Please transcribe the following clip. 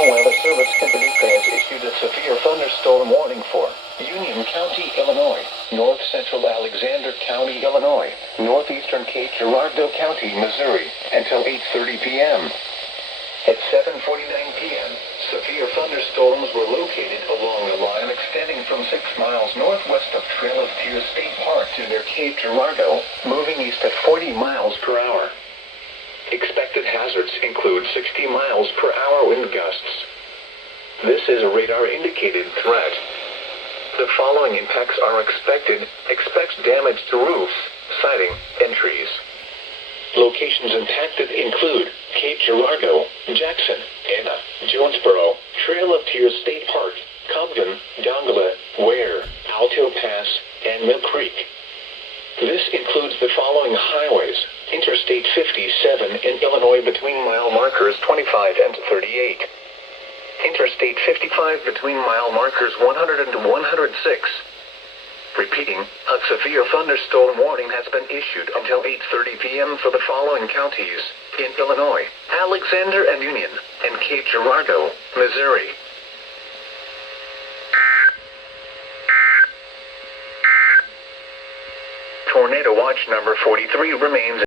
National Weather Service has issued a severe thunderstorm warning for Union County, Illinois, North Central Alexander County, Illinois, Northeastern Cape Girardeau County, Missouri, until 8:30 p.m. At 7:49 p.m., severe thunderstorms were located along the line extending from 6 miles northwest of Trail of Tears State Park to near Cape Girardeau, moving east at 40 miles per hour. Expected hazards include 60 miles per hour wind gusts. This is a radar-indicated threat. The following impacts are expected. Expect damage to roofs, siding, and trees. Locations impacted include Cape Girardeau, Jackson, Anna, Jonesboro, Trail of Tears State Park, Cobden, Dongola, Ware, Alto Pass, and Mill Creek. This includes the following highways: Interstate 57 in Illinois between mile markers 25 and 38. Interstate 55 between mile markers 100 and 106. Repeating, a severe thunderstorm warning has been issued until 8:30 p.m. for the following counties in Illinois: Alexander and Union, and Cape Girardeau, Missouri. Tornado watch number 43 remains